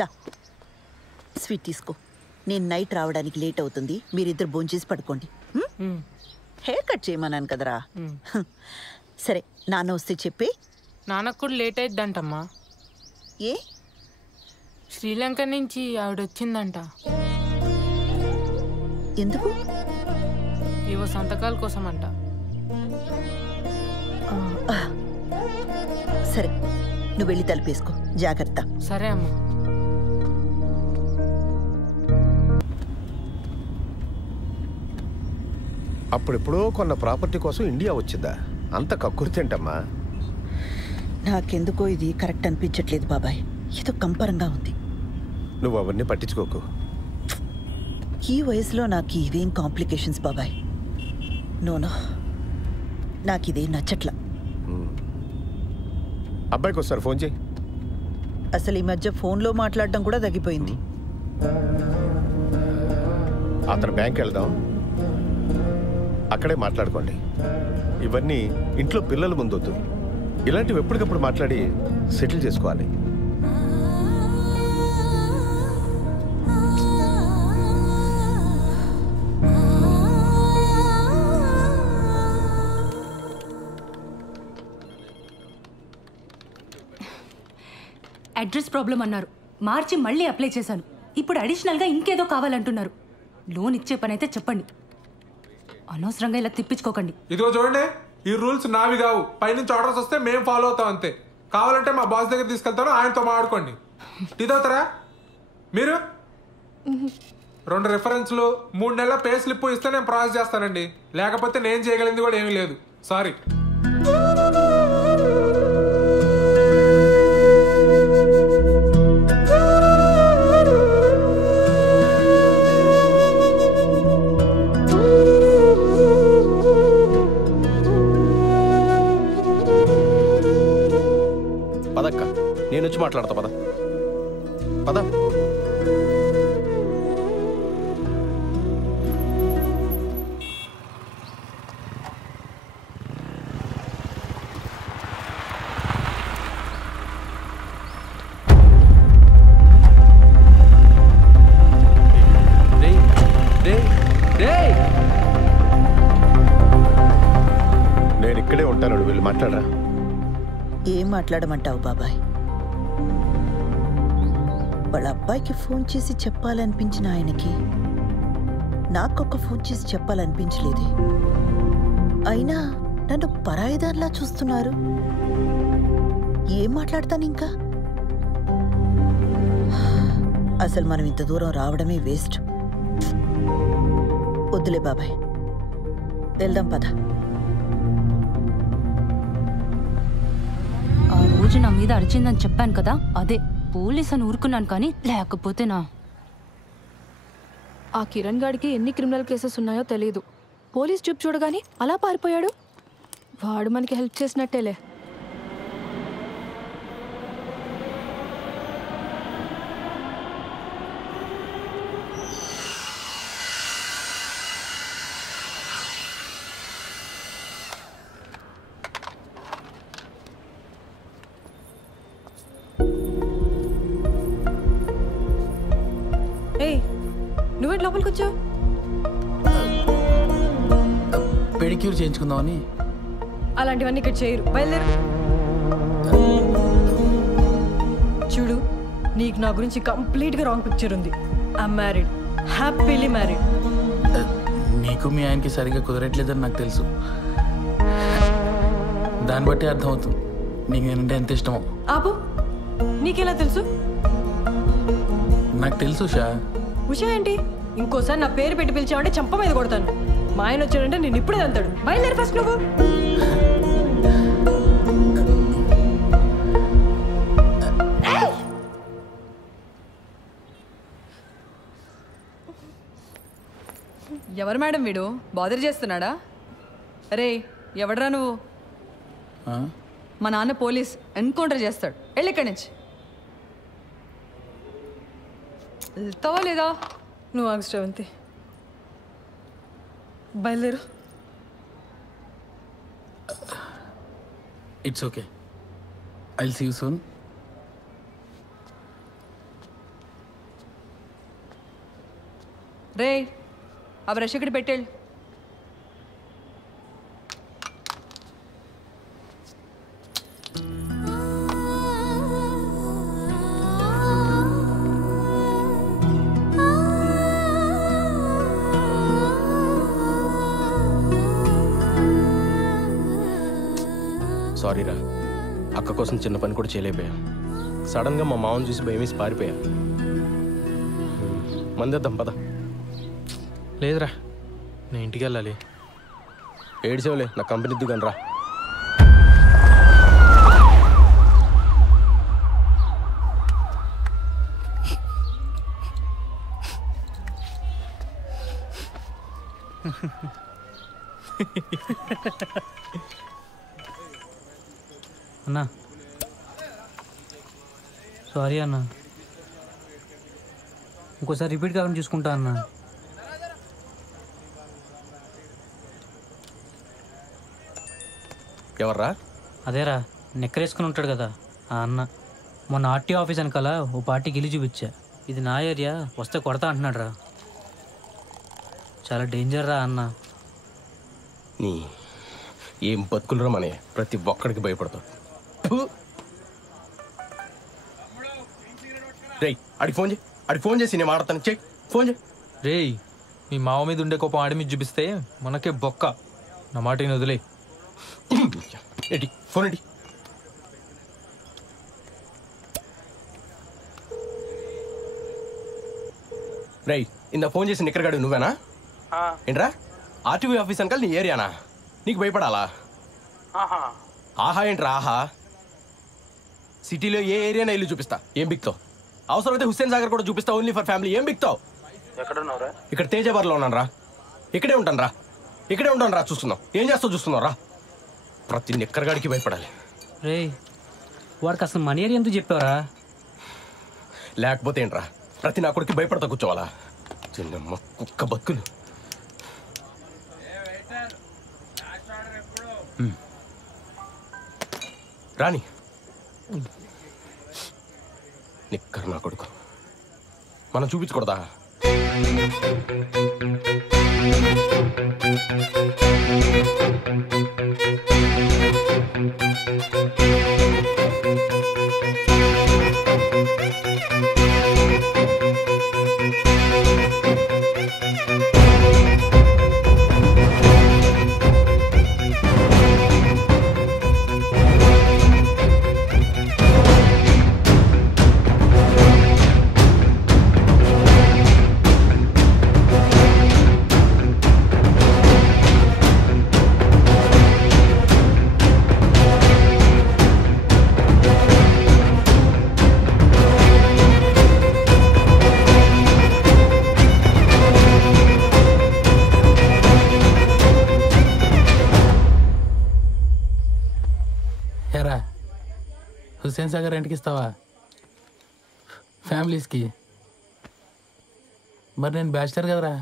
దా sweet తీసుకో. నేను night రావడానికి లేట్ అవుతుంది, మీరిద్దరు భోంచేసి పడుకోండి. హెయిర్ కట్ చేయమన్నాను కదరా. సరే, నాన్న వస్తే చెప్పే. నాన్నకు కూడా లేట్ అయిద్దంటమ్మా. ఏ? శ్రీలంక నుంచి ఆవిడ వచ్చిందంట. ఎందుకు? ఏవో సంతకాల కోసం అంట. సరే, నువ్వు వెళ్ళి తలుపేసుకో. జాగ్రత్త. సరే అమ్మా. అప్పుడెప్పుడో కొన్న ప్రాపర్టీ కోసం ఇండియా వచ్చిందా? అంత కక్కుర్తేంటమ్మా? నాకెందుకో ఇది కరెక్ట్ అనిపించట్లేదు బాబాయ్. ఏదో కంపరంగా ఉంది. నువ్వు అవన్నీ పట్టించుకోకు. ఈ వయసులో నాకు ఇవేం కాంప్లికేషన్స్ బాబాయ్. నోనో, నాకు ఇదేం నచ్చట్లా. అబ్బాయికి వస్తారు, ఫోన్ చేయి. అసలు ఈ మధ్య ఫోన్లో మాట్లాడడం కూడా తగ్గిపోయింది. అతను బ్యాంక్ వెళ్దాం, అక్కడే మాట్లాడుకోండి. ఇవన్నీ ఇంట్లో పిల్లల ముందొద్దు. ఇలాంటివి ఎప్పటికప్పుడు మాట్లాడి సెటిల్ చేసుకోవాలి. అడ్రస్ ప్రాబ్లం అన్నారు, మార్చి మళ్ళీ అప్లై చేశాను. ఇప్పుడు అడిషనల్గా ఇంకేదో కావాలంటున్నారు. లోన్ ఇచ్చే పని అయితే చెప్పండి, అనవసరంగా ఇలా తిప్పించుకోకండి. ఇదిగో చూడండి, ఈ రూల్స్ నావి కావు. పైనుంచి ఆర్డర్స్ వస్తే మేము ఫాలో అవుతాం అంతే. కావాలంటే మా బాస్ దగ్గర తీసుకెళ్తాను, ఆయనతో మాట్లాడుకోండి. టీ తాగుతారా మీరు? 2 రిఫరెన్స్లు 3 నెలల పే స్లిప్ ఇస్తే నేను ప్రాసెస్ చేస్తానండి. లేకపోతే నేను చేయగలిగింది కూడా ఏమీ లేదు. సారీ. పదక్క, నేను వచ్చి మాట్లాడతా. పద పద. నేను ఇక్కడే ఉంటాను, వీళ్ళు మాట్లాడరా. ఏం మాట్లాడమంటావు బాబాయ్? వాళ్ళ అబ్బాయికి ఫోన్ చేసి చెప్పాలనిపించిన ఆయనకి నాకొక ఫోన్ చేసి చెప్పాలనిపించలేదే. అయినా నన్ను పరాయిదానిలా చూస్తున్నారు. ఏం మాట్లాడతాను ఇంకా? అసలు మనం ఇంత దూరం రావడమే వేస్ట్. వద్దులే బాబాయ్, వెళ్దాం పద. ఆ రోజు నా మీద అరిచిందని చెప్పాను కదా, అదే పోలీస్ అని ఊరుకున్నాను. కానీ లేకపోతే ఆ కిరణ్ గాడికి ఎన్ని క్రిమినల్ కేసెస్ ఉన్నాయో తెలియదు. పోలీస్ జీప్ చూడగానే అలా పారిపోయాడు. వాడు మనకి హెల్ప్ చేసినట్టేలే. నువ్వేంటి లోపలికి వచ్చావు? పెడిక్యూర్ చేయించుకుందామని. అలాంటివన్నీ ఇక్కడ చేయరు, బయలుదేరు. చూడు, నీకు నా గురించి కంప్లీట్గా రాంగ్ పిక్చర్ ఉంది. I'm married, happily married. నీకు మీ ఆయనకి సరిగ్గా కుదరట్లేదని నాకు తెలుసు. దాన్ని బట్టి అర్థమవుతుంది నీకు నేనంటే ఎంత ఇష్టమో. ఆపు, నీకెలా తెలుసు? నాకు తెలుసు ఉషా. ఉషా ఏంటి? ఇంకోసారి నా పేరు పెట్టి పిలిచావంటే చంప మీద కొడతాను. మా ఆయన వచ్చాడంటే నేను ఇప్పుడే అంతాడు. బయలుదేరి ఫస్ట్ నువ్వు. ఎవరు మేడం వీడు? బాదర్ చేస్తున్నాడా? రే, ఎవడరా నువ్వు? మా నాన్న పోలీస్, ఎన్కౌంటర్ చేస్తాడు. వెళ్ళి ఇక్కడి నుంచి. వెళ్తావా లేదా? నువ్వు ఆగు శ్రవంతి, బయలుదేరు. It's okay, I will see you soon. రే ఆ బ్రష్ ఇక్కడ పెట్టేళ్ళు. సారీరా, అక్క కోసం చిన్న పని కూడా చేయలేకపోయా. సడన్గా మా మామని చూసి భయమేసి పారిపోయా. మందేద్దాం పద. లేదురా, నేను ఇంటికి వెళ్ళాలి. ఏడ్చేవలే, నా కంపెనీ దిగాను రా. అన్నా సారీ అన్నా, ఇంకోసారి రిపీట్ కాకుండా చూసుకుంటా అన్నా. ఎవర్రా? అదేరా నెక్కరేసుకుని ఉంటాడు కదా ఆ అన్న. మొన్న ఆర్టీఓ ఆఫీస్ వెనకాల ఓ పార్టీకి ఇల్లు చూపించా. ఇది నా ఏరియా, వస్తే కొడతా అంటున్నాడు రా. చాలా డేంజర్ రా అన్న. నీ ఏం బతుకులరా మనే, ప్రతి ఒక్కడికి భయపడతావు. రేయ్ అడిగి ఫోన్ చేసి నేను మాడతాను. చెక్ ఫోన్ చేయి. రేయ్, మీ మావ మీద ఉండే కోపం ఆడి మీద చూపిస్తే మనకే బొక్క. నా మాట వదిలే. ఏంటి ఫోన్ ఏంటి? రేయ్ ఇందా ఫోన్ చేసి నిక్కరగాడు నువ్వేనా? ఏంట్రా ఆర్టీవీ ఆఫీస్ అంకల్ నీ ఏరియానా? నీకు భయపడాలా? ఆహా ఏంట్రా ఆహా? సిటీలో ఏ ఏరియానా ఇల్లు చూపిస్తా, ఏం బిక్తావు? అవసరమైతే హుస్సేన్ సాగర్ కూడా చూపిస్తా, ఓన్లీ ఫర్ ఫ్యామిలీ. ఏం బిక్తావు? ఎక్కడున్నావురా? ఇక్కడ తేజాబార్లో ఉన్నాను రా. ఇక్కడే ఉంటాను రా. చూస్తున్నావు ఏం చేస్తావు? చూస్తున్నావు రా. ప్రతి నిక్కరగాడికి భయపడాలి. రే వాడికి అసలు మనీ ఏరియా ఎందుకు చెప్పావరా? లేకపోతే ఏంట్రా, ప్రతి నా కొడుకు భయపడతా కూర్చోవాలా? చిన్నమ్మ కుక్క బతుకులు. రాని నిక్కర్ నా కొడుకు, మనం చూపించకూడదా? హుస్సేన్ సాగర్ రెంట్కి ఇస్తావా ఫ్యామిలీస్కి? మరి నేను బ్యాచిలర్ కదరా.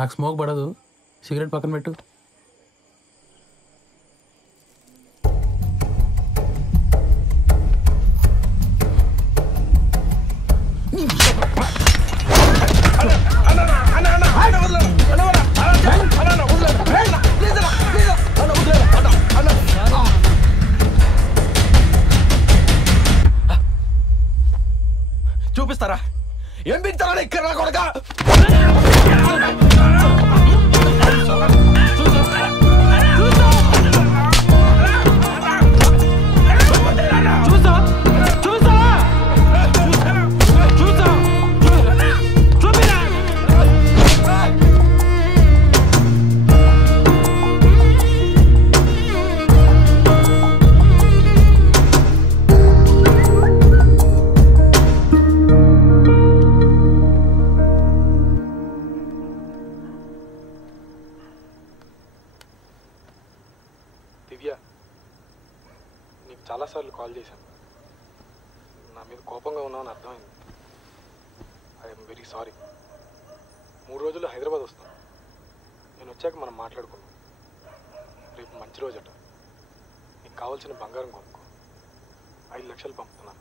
నాకు స్మోక్ పడదు, సిగరెట్ పక్కన పెట్టు. చూపిస్తారా ఏం బిగుతారా ఇక్కడ కొడక? దివ్య, నీకు చాలాసార్లు కాల్ చేశాను. నా మీద కోపంగా ఉన్నావని అర్థమైంది. I'm very sorry. 3 రోజుల్లో హైదరాబాద్ వస్తాను. నేను వచ్చాక మనం మాట్లాడుకుందాం. రేపు మంచి రోజట. నీకు కావాల్సిన బంగారం కొనుక్కో. 5 లక్షలు పంపుతున్నాను.